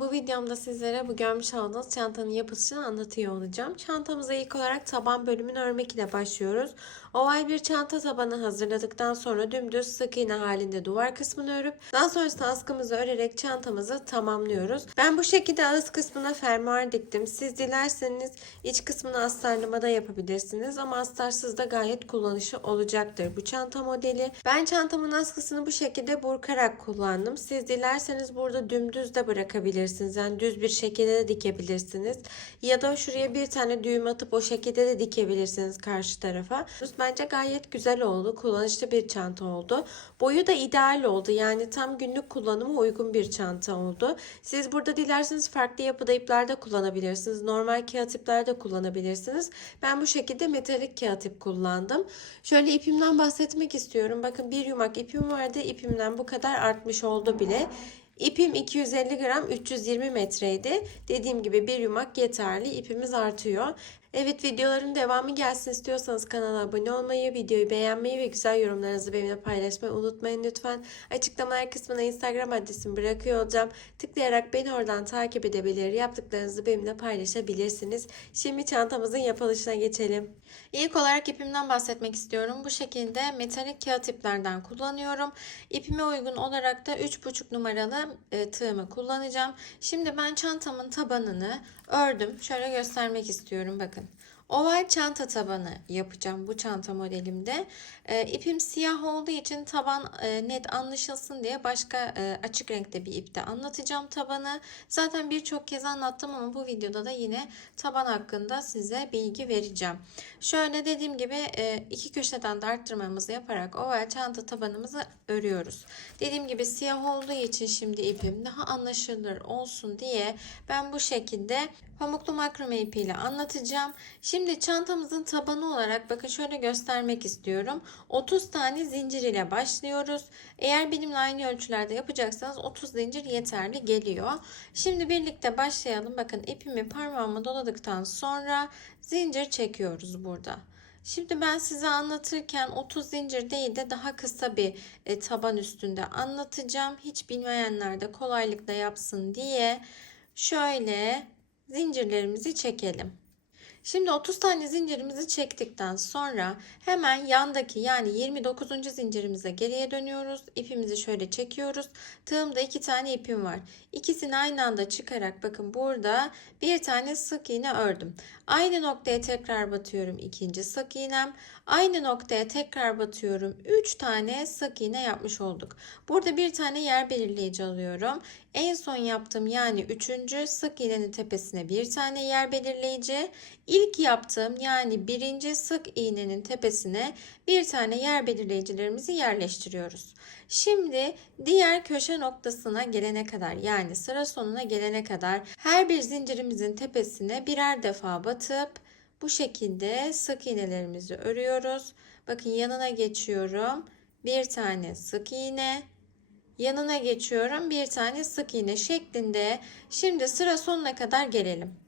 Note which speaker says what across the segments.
Speaker 1: Bu videomda sizlere bu görmüş olduğunuz çantanın yapısını anlatıyor olacağım. Çantamıza ilk olarak taban bölümünü örmek ile başlıyoruz. Oval bir çanta tabanı hazırladıktan sonra dümdüz sık iğne halinde duvar kısmını örüp daha sonrasında askımızı örerek çantamızı tamamlıyoruz. Ben bu şekilde ağız kısmına fermuar diktim. Siz dilerseniz iç kısmını astarlama da yapabilirsiniz ama astarsız da gayet kullanışlı olacaktır bu çanta modeli. Ben çantamın askısını bu şekilde burkarak kullandım. Siz dilerseniz burada dümdüz de bırakabilirsiniz. Yani düz bir şekilde de dikebilirsiniz. Ya da şuraya bir tane düğüm atıp o şekilde de dikebilirsiniz karşı tarafa. Bence gayet güzel oldu. Kullanışlı bir çanta oldu. Boyu da ideal oldu. Yani tam günlük kullanıma uygun bir çanta oldu. Siz burada dilerseniz farklı yapıda ipler de kullanabilirsiniz. Normal kağıt ipler kullanabilirsiniz. Ben bu şekilde metalik kağıt ip kullandım. Şöyle ipimden bahsetmek istiyorum. Bakın bir yumak ipim vardı. İpimden bu kadar artmış oldu bile. İpim 250 gram 320 metreydi. Dediğim gibi bir yumak yeterli. İpimiz artıyor. Evet videoların devamı gelsin istiyorsanız kanala abone olmayı, videoyu beğenmeyi ve güzel yorumlarınızı benimle paylaşmayı unutmayın lütfen. Açıklamalar kısmına Instagram adresimi bırakıyor olacağım. Tıklayarak beni oradan takip edebilir, yaptıklarınızı benimle paylaşabilirsiniz. Şimdi çantamızın yapılışına geçelim. İlk olarak ipimden bahsetmek istiyorum. Bu şekilde metalik kağıt iplerden kullanıyorum. İpime uygun olarak da 3,5 numaralı e, tığımı kullanacağım. Şimdi ben çantamın tabanını ördüm. Şöyle göstermek istiyorum bakın. Oval çanta tabanı yapacağım bu çanta modelimde. E, ipim siyah olduğu için taban e, net anlaşılsın diye başka e, açık renkte bir ipte anlatacağım tabanı. Zaten birçok kez anlattım ama bu videoda da yine taban hakkında size bilgi vereceğim. Şöyle dediğim gibi e, iki köşeden de arttırmamızı yaparak oval çanta tabanımızı örüyoruz. Dediğim gibi siyah olduğu için şimdi ipim daha anlaşılır olsun diye ben bu şekilde pamuklu makrome ipiyle anlatacağım. Şimdi çantamızın tabanı olarak bakın şöyle göstermek istiyorum. 30 tane zincir ile başlıyoruz. Eğer benimle aynı ölçülerde yapacaksanız 30 zincir yeterli geliyor. Şimdi birlikte başlayalım. Bakın ipimi parmağıma doladıktan sonra zincir çekiyoruz burada. Şimdi ben size anlatırken 30 zincir değil de daha kısa bir e, taban üstünde anlatacağım. Hiç bilmeyenler de kolaylıkla yapsın diye şöyle zincirlerimizi çekelim. Şimdi 30 tane zincirimizi çektikten sonra hemen yandaki yani 29. zincirimize geriye dönüyoruz. İpimizi şöyle çekiyoruz. Tığımda iki tane ipim var. İkisini aynı anda çıkarak bakın burada bir tane sık iğne ördüm. Aynı noktaya tekrar batıyorum ikinci sık iğnem. Aynı noktaya tekrar batıyorum. 3 tane sık iğne yapmış olduk. Burada bir tane yer belirleyici alıyorum. En son yaptığım yani üçüncü sık iğnenin tepesine bir tane yer belirleyici. İlk yaptığım yani birinci sık iğnenin tepesine bir tane yer belirleyicilerimizi yerleştiriyoruz. Şimdi diğer köşe noktasına gelene kadar yani sıra sonuna gelene kadar her bir zincirimizin tepesine birer defa batıp bu şekilde sık iğnelerimizi örüyoruz. Bakın yanına geçiyorum. Bir tane sık iğne, yanına geçiyorum. Bir tane sık iğne şeklinde. Şimdi sıra sonuna kadar gelelim.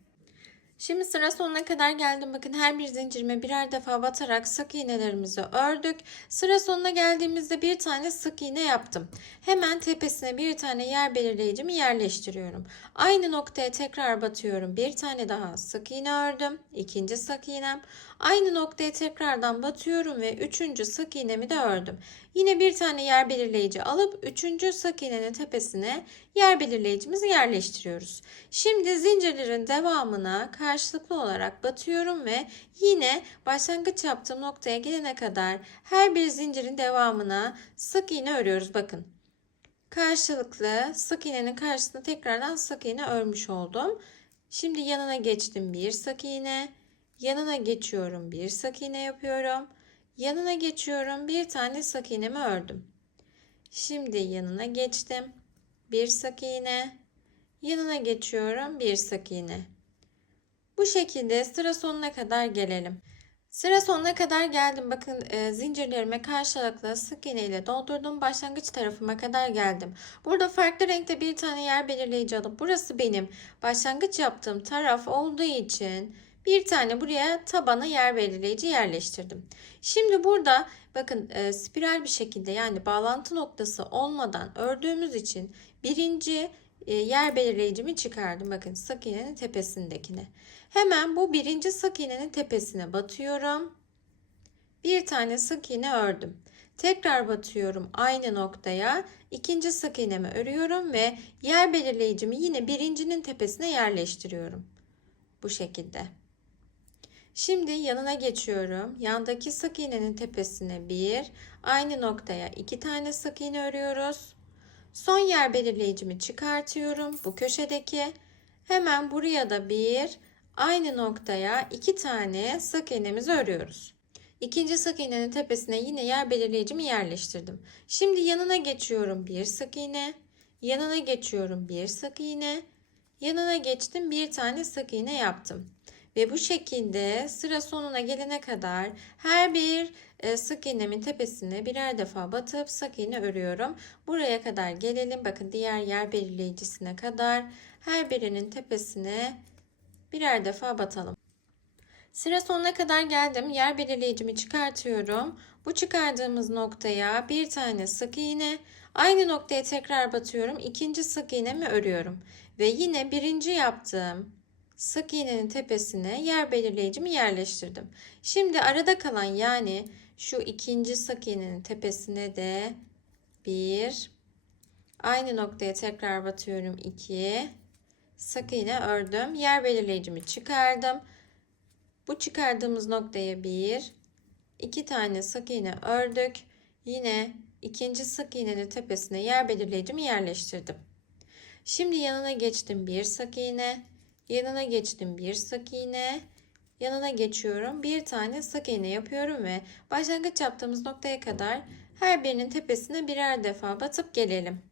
Speaker 1: Şimdi sıra sonuna kadar geldim. Bakın her bir zincirime birer defa batarak sık iğnelerimizi ördük. Sıra sonuna geldiğimizde bir tane sık iğne yaptım. Hemen tepesine bir tane yer belirleyicimi yerleştiriyorum. Aynı noktaya tekrar batıyorum. Bir tane daha sık iğne ördüm. İkinci sık iğnem. Aynı noktaya tekrardan batıyorum ve üçüncü sık iğnemi de ördüm. Yine bir tane yer belirleyici alıp üçüncü sık iğnenin tepesine yer belirleyicimizi yerleştiriyoruz. Şimdi zincirlerin devamına karşılıklı olarak batıyorum ve yine başlangıç yaptığım noktaya gelene kadar her bir zincirin devamına sık iğne örüyoruz. Bakın. Karşılıklı sık iğnenin karşısına tekrardan sık iğne örmüş oldum. Şimdi yanına geçtim bir sık iğne. Yanına geçiyorum bir sık iğne yapıyorum. Yanına geçiyorum bir tane sık iğnemi ördüm. Şimdi yanına geçtim. Bir sık iğne. Yanına geçiyorum bir sık iğne. Bu şekilde sıra sonuna kadar gelelim. Sıra sonuna kadar geldim. Bakın e, zincirlerime karşılıklı sık iğne ile doldurdum. Başlangıç tarafıma kadar geldim. Burada farklı renkte bir tane yer belirleyici alıp burası benim başlangıç yaptığım taraf olduğu için bir tane buraya tabana yer belirleyici yerleştirdim. Şimdi burada bakın e, spiral bir şekilde yani bağlantı noktası olmadan ördüğümüz için birinci, e, yer belirleyicimi çıkardım. Bakın sık iğnenin tepesindekine. Hemen bu birinci sık iğnenin tepesine batıyorum. Bir tane sık iğne ördüm. Tekrar batıyorum aynı noktaya. ikinci sık iğnemi örüyorum ve yer belirleyicimi yine birincinin tepesine yerleştiriyorum. Bu şekilde. Şimdi yanına geçiyorum. Yandaki sık iğnenin tepesine bir, aynı noktaya iki tane sık iğne örüyoruz. Son yer belirleyicimi çıkartıyorum. Bu köşedeki. Hemen buraya da bir, aynı noktaya iki tane sık iğnemizi örüyoruz. İkinci sık iğnenin tepesine yine yer belirleyicimi yerleştirdim. Şimdi yanına geçiyorum bir sık iğne. Yanına geçiyorum bir sık iğne. Yanına geçtim bir tane sık iğne yaptım. Ve bu şekilde sıra sonuna gelene kadar her bir e, sık iğnemin tepesine birer defa batıp sık iğne örüyorum. Buraya kadar gelelim. Bakın diğer yer belirleyicisine kadar her birinin tepesine birer defa batalım. Sıra sonuna kadar geldim. Yer belirleyicimi çıkartıyorum. Bu çıkardığımız noktaya bir tane sık iğne, aynı noktaya tekrar batıyorum. İkinci sık iğnemi örüyorum. Ve yine birinci yaptığım sık iğnenin tepesine yer belirleyicimi yerleştirdim. Şimdi arada kalan yani şu ikinci sık iğnenin tepesine de bir aynı noktaya tekrar batıyorum 2 sık iğne ördüm. Yer belirleyicimi çıkardım. Bu çıkardığımız noktaya bir iki tane sık iğne ördük. Yine ikinci sık iğnenin tepesine yer belirleyicimi yerleştirdim. Şimdi yanına geçtim bir sık iğne yanına geçtim bir sık iğne yanına geçiyorum bir tane sık iğne yapıyorum ve başlangıç yaptığımız noktaya kadar her birinin tepesine birer defa batıp gelelim.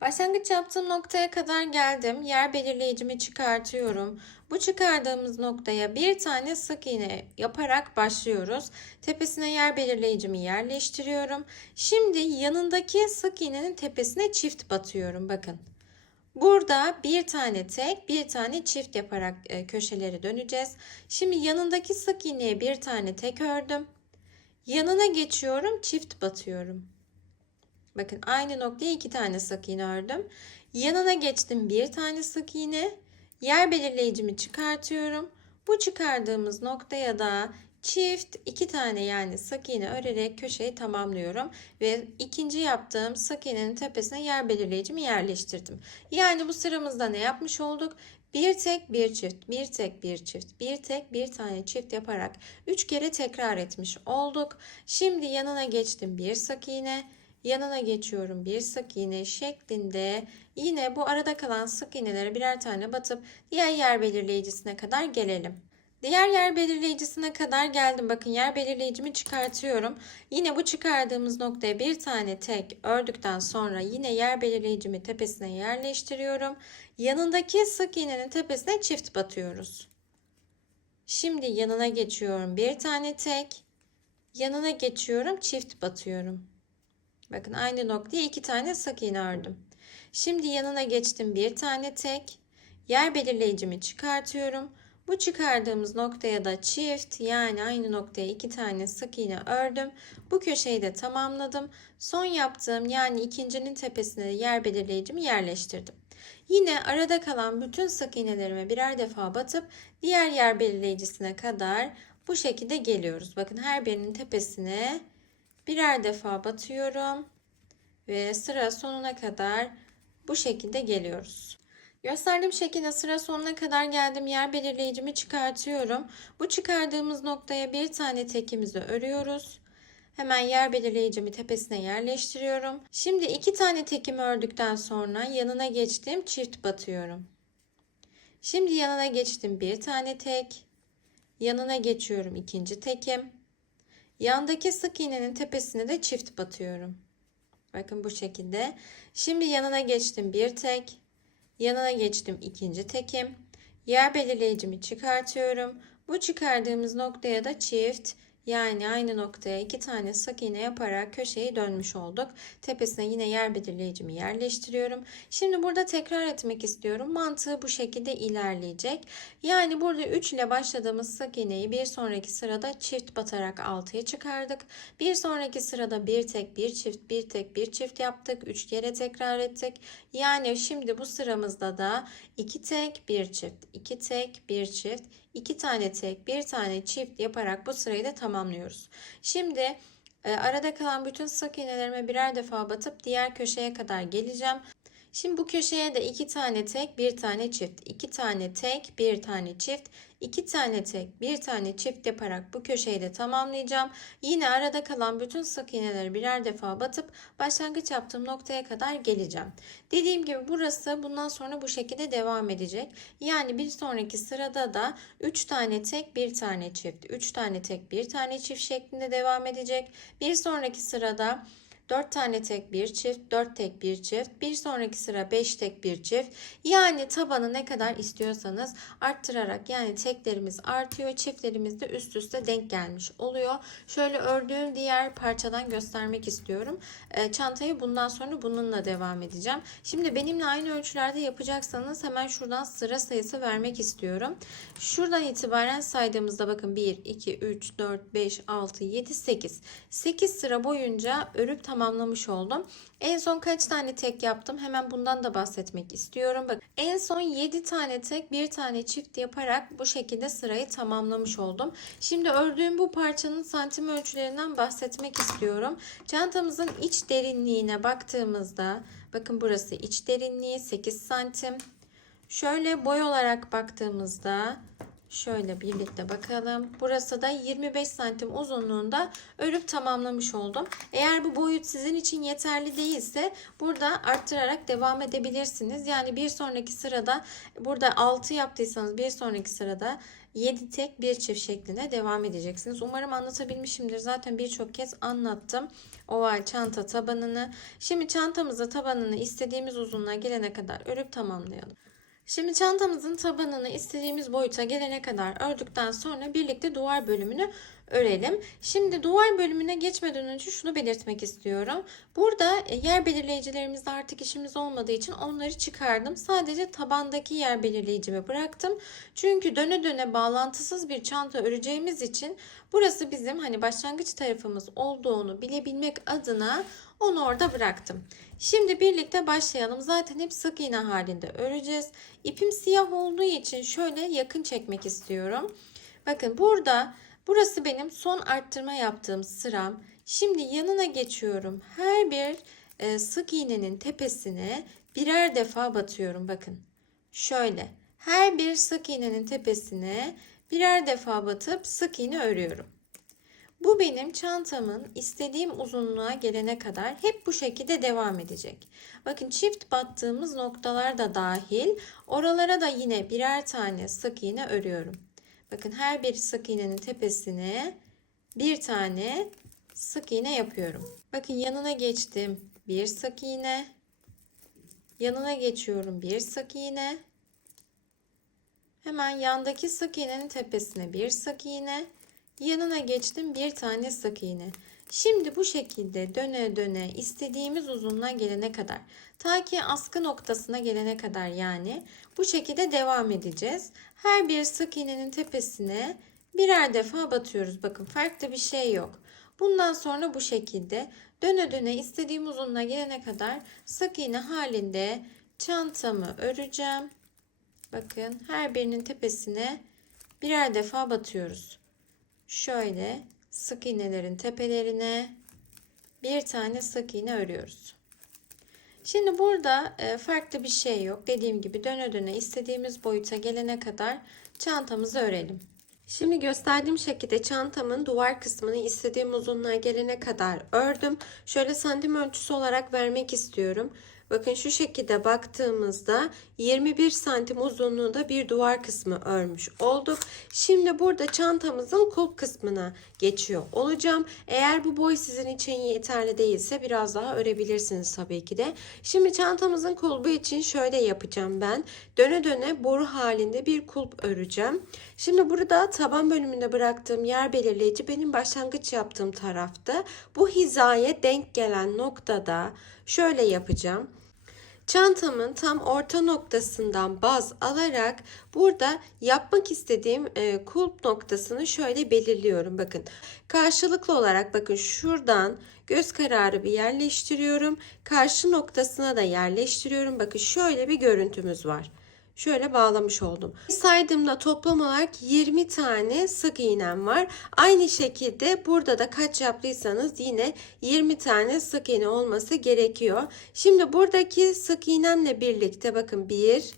Speaker 1: Başlangıç yaptığım noktaya kadar geldim. Yer belirleyicimi çıkartıyorum. Bu çıkardığımız noktaya bir tane sık iğne yaparak başlıyoruz. Tepesine yer belirleyicimi yerleştiriyorum. Şimdi yanındaki sık iğnenin tepesine çift batıyorum. Bakın. Burada bir tane tek, bir tane çift yaparak e, köşeleri döneceğiz. Şimdi yanındaki sık iğneye bir tane tek ördüm. Yanına geçiyorum, çift batıyorum. Bakın aynı noktaya iki tane sık iğne ördüm. Yanına geçtim bir tane sık iğne. Yer belirleyicimi çıkartıyorum. Bu çıkardığımız noktaya da çift iki tane yani sık iğne örerek köşeyi tamamlıyorum ve ikinci yaptığım sık iğnenin tepesine yer belirleyicimi yerleştirdim. Yani bu sıramızda ne yapmış olduk? Bir tek bir çift, bir tek bir çift, bir tek bir tane çift yaparak 3 kere tekrar etmiş olduk. Şimdi yanına geçtim bir sık iğne, yanına geçiyorum bir sık iğne şeklinde yine bu arada kalan sık iğnelere birer tane batıp diğer yer belirleyicisine kadar gelelim. Diğer yer belirleyicisine kadar geldim. Bakın yer belirleyicimi çıkartıyorum. Yine bu çıkardığımız noktaya bir tane tek ördükten sonra yine yer belirleyicimi tepesine yerleştiriyorum. Yanındaki sık iğnenin tepesine çift batıyoruz. Şimdi yanına geçiyorum. Bir tane tek. Yanına geçiyorum. Çift batıyorum. Bakın aynı noktaya iki tane sık iğne ördüm. Şimdi yanına geçtim. Bir tane tek. Yer belirleyicimi çıkartıyorum. Bu çıkardığımız noktaya da çift yani aynı noktaya iki tane sık iğne ördüm. Bu köşeyi de tamamladım. Son yaptığım yani ikincinin tepesine yer belirleyicimi yerleştirdim. Yine arada kalan bütün sık iğnelerime birer defa batıp diğer yer belirleyicisine kadar bu şekilde geliyoruz. Bakın her birinin tepesine birer defa batıyorum ve sıra sonuna kadar bu şekilde geliyoruz. Gösterdiğim şekilde sıra sonuna kadar geldim. Yer belirleyicimi çıkartıyorum. Bu çıkardığımız noktaya bir tane tekimizi örüyoruz. Hemen yer belirleyicimi tepesine yerleştiriyorum. Şimdi iki tane tekimi ördükten sonra yanına geçtim çift batıyorum. Şimdi yanına geçtim bir tane tek. Yanına geçiyorum ikinci tekim. Yandaki sık iğnenin tepesine de çift batıyorum. Bakın bu şekilde. Şimdi yanına geçtim bir tek. Yanına geçtim ikinci tekim. Yer belirleyicimi çıkartıyorum. Bu çıkardığımız noktaya da çift Yani aynı noktaya iki tane sık iğne yaparak köşeyi dönmüş olduk. Tepesine yine yer belirleyicimi yerleştiriyorum. Şimdi burada tekrar etmek istiyorum. Mantığı bu şekilde ilerleyecek. Yani burada 3 ile başladığımız sık iğneyi bir sonraki sırada çift batarak 6'ya çıkardık. Bir sonraki sırada bir tek bir çift bir tek bir çift yaptık. 3 kere tekrar ettik. Yani şimdi bu sıramızda da 2 tek bir çift, 2 tek bir çift, 2 tane tek, bir tane çift yaparak bu sırayı da tamamlıyoruz. Şimdi e, arada kalan bütün sık iğnelerime birer defa batıp diğer köşeye kadar geleceğim. Şimdi bu köşeye de iki tane tek, bir tane çift, iki tane tek, bir tane çift, iki tane tek, bir tane çift yaparak bu köşeyi de tamamlayacağım. Yine arada kalan bütün sık iğneleri birer defa batıp başlangıç yaptığım noktaya kadar geleceğim. Dediğim gibi burası bundan sonra bu şekilde devam edecek. Yani bir sonraki sırada da 3 tane tek, bir tane çift, 3 tane tek, bir tane çift şeklinde devam edecek. Bir sonraki sırada 4 tane tek bir çift, 4 tek bir çift, bir sonraki sıra 5 tek bir çift. Yani tabanı ne kadar istiyorsanız arttırarak yani teklerimiz artıyor, çiftlerimiz de üst üste denk gelmiş oluyor. Şöyle ördüğüm diğer parçadan göstermek istiyorum. E, çantayı bundan sonra bununla devam edeceğim. Şimdi benimle aynı ölçülerde yapacaksanız hemen şuradan sıra sayısı vermek istiyorum. Şuradan itibaren saydığımızda bakın 1, 2, 3, 4, 5, 6, 7, 8. 8 sıra boyunca örüp tamamlamış oldum. En son kaç tane tek yaptım? Hemen bundan da bahsetmek istiyorum. Bak en son 7 tane tek, bir tane çift yaparak bu şekilde sırayı tamamlamış oldum. Şimdi ördüğüm bu parçanın santim ölçülerinden bahsetmek istiyorum. Çantamızın iç derinliğine baktığımızda bakın burası iç derinliği 8 santim. Şöyle boy olarak baktığımızda şöyle birlikte bakalım. Burası da 25 santim uzunluğunda örüp tamamlamış oldum. Eğer bu boyut sizin için yeterli değilse burada arttırarak devam edebilirsiniz. Yani bir sonraki sırada burada 6 yaptıysanız bir sonraki sırada 7 tek bir çift şeklinde devam edeceksiniz. Umarım anlatabilmişimdir. Zaten birçok kez anlattım. Oval çanta tabanını. Şimdi çantamızı tabanını istediğimiz uzunluğa gelene kadar örüp tamamlayalım. Şimdi çantamızın tabanını istediğimiz boyuta gelene kadar ördükten sonra birlikte duvar bölümünü örelim. Şimdi duvar bölümüne geçmeden önce şunu belirtmek istiyorum. Burada e, yer belirleyicilerimizde artık işimiz olmadığı için onları çıkardım. Sadece tabandaki yer belirleyicimi bıraktım. Çünkü döne döne bağlantısız bir çanta öreceğimiz için burası bizim hani başlangıç tarafımız olduğunu bilebilmek adına onu orada bıraktım. Şimdi birlikte başlayalım. Zaten hep sık iğne halinde öreceğiz. İpim siyah olduğu için şöyle yakın çekmek istiyorum. Bakın burada burası benim son arttırma yaptığım sıram. Şimdi yanına geçiyorum. Her bir e, sık iğnenin tepesine birer defa batıyorum. Bakın şöyle her bir sık iğnenin tepesine birer defa batıp sık iğne örüyorum. Bu benim çantamın istediğim uzunluğa gelene kadar hep bu şekilde devam edecek. Bakın çift battığımız noktalar da dahil oralara da yine birer tane sık iğne örüyorum. Bakın her bir sık iğnenin tepesine bir tane sık iğne yapıyorum. Bakın yanına geçtim. Bir sık iğne. Yanına geçiyorum. Bir sık iğne. Hemen yandaki sık iğnenin tepesine bir sık iğne. Yanına geçtim bir tane sık iğne. Şimdi bu şekilde döne döne istediğimiz uzunluğa gelene kadar ta ki askı noktasına gelene kadar yani bu şekilde devam edeceğiz. Her bir sık iğnenin tepesine birer defa batıyoruz. Bakın farklı bir şey yok. Bundan sonra bu şekilde döne döne istediğim uzunluğa gelene kadar sık iğne halinde çantamı öreceğim. Bakın her birinin tepesine birer defa batıyoruz şöyle sık iğnelerin tepelerine bir tane sık iğne örüyoruz. Şimdi burada e, farklı bir şey yok. Dediğim gibi döne döne istediğimiz boyuta gelene kadar çantamızı örelim. Şimdi gösterdiğim şekilde çantamın duvar kısmını istediğim uzunluğa gelene kadar ördüm. Şöyle santim ölçüsü olarak vermek istiyorum. Bakın şu şekilde baktığımızda 21 santim uzunluğunda bir duvar kısmı örmüş olduk. Şimdi burada çantamızın kulp kısmına geçiyor olacağım. Eğer bu boy sizin için yeterli değilse biraz daha örebilirsiniz tabii ki de. Şimdi çantamızın kulbu için şöyle yapacağım ben. Döne döne boru halinde bir kulp öreceğim. Şimdi burada taban bölümünde bıraktığım yer belirleyici benim başlangıç yaptığım tarafta. Bu hizaya denk gelen noktada şöyle yapacağım. Çantamın tam orta noktasından baz alarak burada yapmak istediğim e, kulp noktasını şöyle belirliyorum. Bakın karşılıklı olarak bakın şuradan göz kararı bir yerleştiriyorum. Karşı noktasına da yerleştiriyorum. Bakın şöyle bir görüntümüz var. Şöyle bağlamış oldum. Saydığımda toplam olarak 20 tane sık iğnem var. Aynı şekilde burada da kaç yaptıysanız yine 20 tane sık iğne olması gerekiyor. Şimdi buradaki sık iğnemle birlikte bakın bir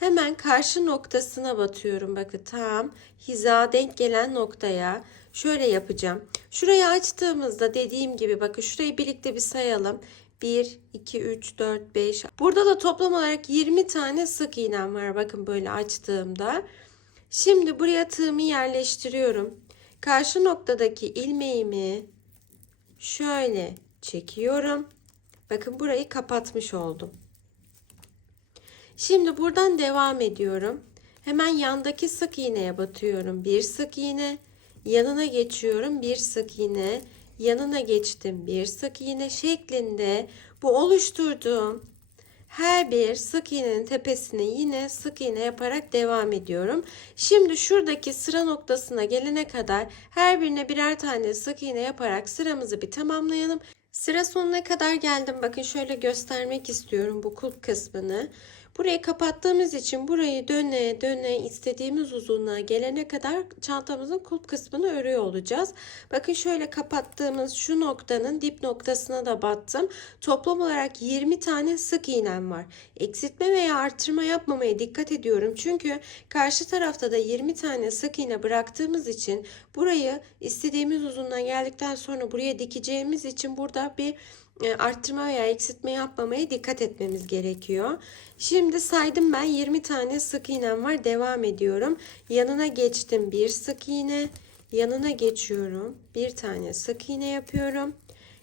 Speaker 1: hemen karşı noktasına batıyorum. Bakın tam hiza denk gelen noktaya şöyle yapacağım. Şurayı açtığımızda dediğim gibi bakın şurayı birlikte bir sayalım. 1, 2, 3, 4, 5. Burada da toplam olarak 20 tane sık iğnem var. Bakın böyle açtığımda. Şimdi buraya tığımı yerleştiriyorum. Karşı noktadaki ilmeğimi şöyle çekiyorum. Bakın burayı kapatmış oldum. Şimdi buradan devam ediyorum. Hemen yandaki sık iğneye batıyorum. Bir sık iğne, yanına geçiyorum. Bir sık iğne, yanına geçtim bir sık iğne şeklinde bu oluşturduğum her bir sık iğnenin tepesine yine sık iğne yaparak devam ediyorum. Şimdi şuradaki sıra noktasına gelene kadar her birine birer tane sık iğne yaparak sıramızı bir tamamlayalım. Sıra sonuna kadar geldim. Bakın şöyle göstermek istiyorum bu kulp kısmını. Burayı kapattığımız için burayı döne döne istediğimiz uzunluğa gelene kadar çantamızın kulp kısmını örüyor olacağız. Bakın şöyle kapattığımız şu noktanın dip noktasına da battım. Toplam olarak 20 tane sık iğnem var. Eksiltme veya artırma yapmamaya dikkat ediyorum. Çünkü karşı tarafta da 20 tane sık iğne bıraktığımız için burayı istediğimiz uzunluğa geldikten sonra buraya dikeceğimiz için burada bir arttırma veya eksiltme yapmamaya dikkat etmemiz gerekiyor. Şimdi saydım ben 20 tane sık iğnem var. Devam ediyorum. Yanına geçtim bir sık iğne. Yanına geçiyorum. Bir tane sık iğne yapıyorum.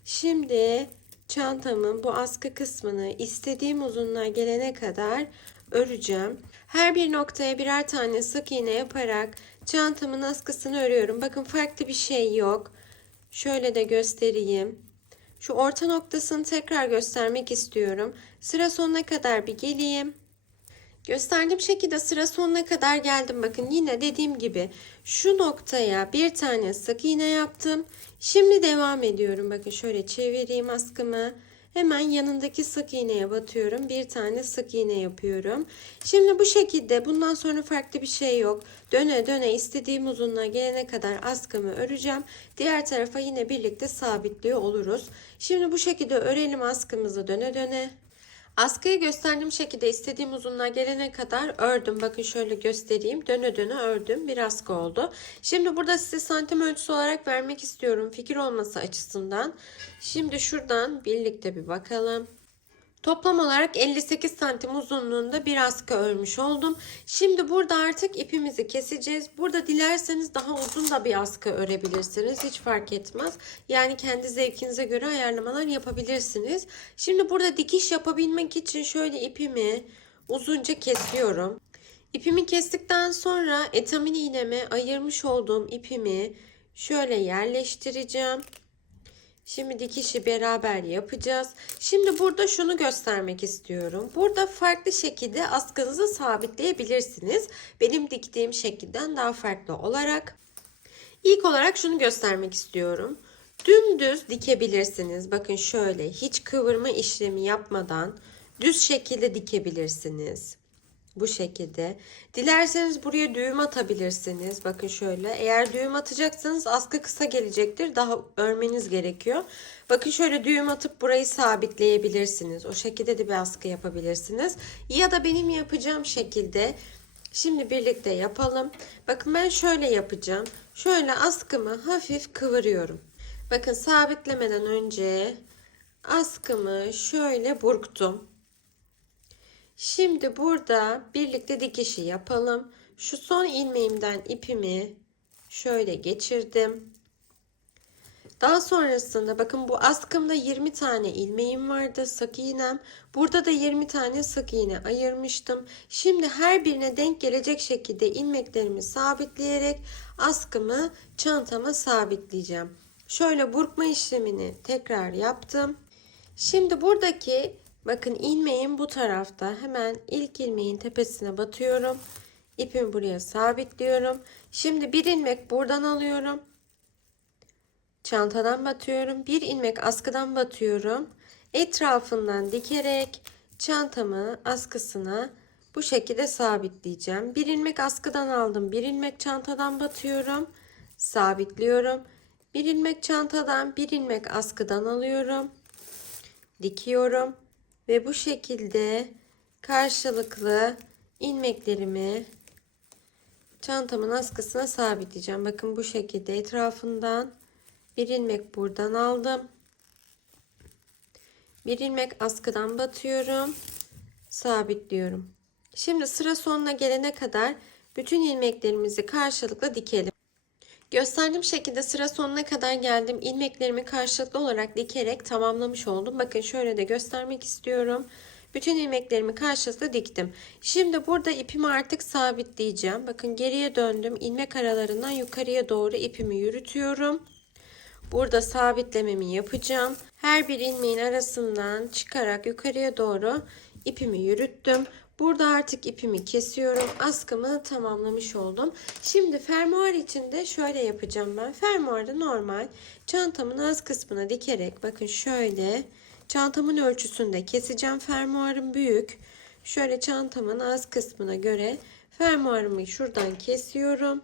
Speaker 1: Şimdi çantamın bu askı kısmını istediğim uzunluğa gelene kadar öreceğim. Her bir noktaya birer tane sık iğne yaparak çantamın askısını örüyorum. Bakın farklı bir şey yok. Şöyle de göstereyim. Şu orta noktasını tekrar göstermek istiyorum. Sıra sonuna kadar bir geleyim. Gösterdiğim şekilde sıra sonuna kadar geldim. Bakın yine dediğim gibi şu noktaya bir tane sık iğne yaptım. Şimdi devam ediyorum. Bakın şöyle çevireyim askımı. Hemen yanındaki sık iğneye batıyorum. Bir tane sık iğne yapıyorum. Şimdi bu şekilde bundan sonra farklı bir şey yok. Döne döne istediğim uzunluğa gelene kadar askımı öreceğim. Diğer tarafa yine birlikte sabitliyor oluruz. Şimdi bu şekilde örelim askımızı döne döne. Askıyı gösterdiğim şekilde istediğim uzunluğa gelene kadar ördüm. Bakın şöyle göstereyim. Döne döne ördüm. Bir askı oldu. Şimdi burada size santim ölçüsü olarak vermek istiyorum. Fikir olması açısından. Şimdi şuradan birlikte bir bakalım. Toplam olarak 58 santim uzunluğunda bir askı örmüş oldum. Şimdi burada artık ipimizi keseceğiz. Burada dilerseniz daha uzun da bir askı örebilirsiniz. Hiç fark etmez. Yani kendi zevkinize göre ayarlamalar yapabilirsiniz. Şimdi burada dikiş yapabilmek için şöyle ipimi uzunca kesiyorum. İpimi kestikten sonra etamin iğneme ayırmış olduğum ipimi şöyle yerleştireceğim. Şimdi dikişi beraber yapacağız. Şimdi burada şunu göstermek istiyorum. Burada farklı şekilde askınızı sabitleyebilirsiniz. Benim diktiğim şekilden daha farklı olarak. İlk olarak şunu göstermek istiyorum. Dümdüz dikebilirsiniz. Bakın şöyle hiç kıvırma işlemi yapmadan düz şekilde dikebilirsiniz. Bu şekilde. Dilerseniz buraya düğüm atabilirsiniz. Bakın şöyle. Eğer düğüm atacaksanız askı kısa gelecektir. Daha örmeniz gerekiyor. Bakın şöyle düğüm atıp burayı sabitleyebilirsiniz. O şekilde de bir askı yapabilirsiniz. Ya da benim yapacağım şekilde Şimdi birlikte yapalım. Bakın ben şöyle yapacağım. Şöyle askımı hafif kıvırıyorum. Bakın sabitlemeden önce askımı şöyle burktum. Şimdi burada birlikte dikişi yapalım. Şu son ilmeğimden ipimi şöyle geçirdim. Daha sonrasında bakın bu askımda 20 tane ilmeğim vardı sık iğnem. Burada da 20 tane sık iğne ayırmıştım. Şimdi her birine denk gelecek şekilde ilmeklerimi sabitleyerek askımı çantama sabitleyeceğim. Şöyle burkma işlemini tekrar yaptım. Şimdi buradaki bakın ilmeğim bu tarafta. Hemen ilk ilmeğin tepesine batıyorum. İpimi buraya sabitliyorum. Şimdi bir ilmek buradan alıyorum. Çantadan batıyorum. Bir ilmek askıdan batıyorum. Etrafından dikerek çantamı askısına bu şekilde sabitleyeceğim. Bir ilmek askıdan aldım. Bir ilmek çantadan batıyorum. Sabitliyorum. Bir ilmek çantadan, bir ilmek askıdan alıyorum. Dikiyorum ve bu şekilde karşılıklı ilmeklerimi çantamın askısına sabitleyeceğim. Bakın bu şekilde etrafından bir ilmek buradan aldım. Bir ilmek askıdan batıyorum. Sabitliyorum. Şimdi sıra sonuna gelene kadar bütün ilmeklerimizi karşılıklı dikelim. Gösterdiğim şekilde sıra sonuna kadar geldim. İlmeklerimi karşılıklı olarak dikerek tamamlamış oldum. Bakın şöyle de göstermek istiyorum. Bütün ilmeklerimi karşılıklı diktim. Şimdi burada ipimi artık sabitleyeceğim. Bakın geriye döndüm. İlmek aralarından yukarıya doğru ipimi yürütüyorum. Burada sabitlememi yapacağım. Her bir ilmeğin arasından çıkarak yukarıya doğru ipimi yürüttüm. Burada artık ipimi kesiyorum. Askımı tamamlamış oldum. Şimdi fermuar için de şöyle yapacağım ben. Fermuarda normal çantamın az kısmına dikerek bakın şöyle çantamın ölçüsünde keseceğim. Fermuarım büyük. Şöyle çantamın az kısmına göre fermuarımı şuradan kesiyorum.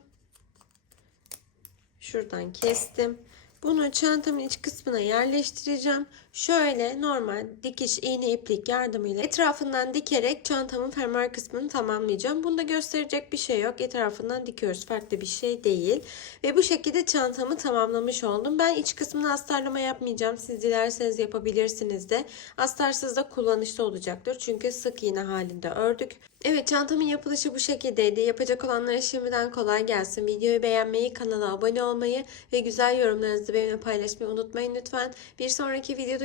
Speaker 1: Şuradan kestim. Bunu çantamın iç kısmına yerleştireceğim. Şöyle normal dikiş iğne iplik yardımıyla etrafından dikerek çantamın fermuar kısmını tamamlayacağım. Bunda gösterecek bir şey yok. Etrafından dikiyoruz. Farklı bir şey değil. Ve bu şekilde çantamı tamamlamış oldum. Ben iç kısmına astarlama yapmayacağım. Siz dilerseniz yapabilirsiniz de. Astarsız da kullanışlı olacaktır. Çünkü sık iğne halinde ördük. Evet çantamın yapılışı bu şekildeydi. Yapacak olanlara şimdiden kolay gelsin. Videoyu beğenmeyi, kanala abone olmayı ve güzel yorumlarınızı benimle paylaşmayı unutmayın lütfen. Bir sonraki videoda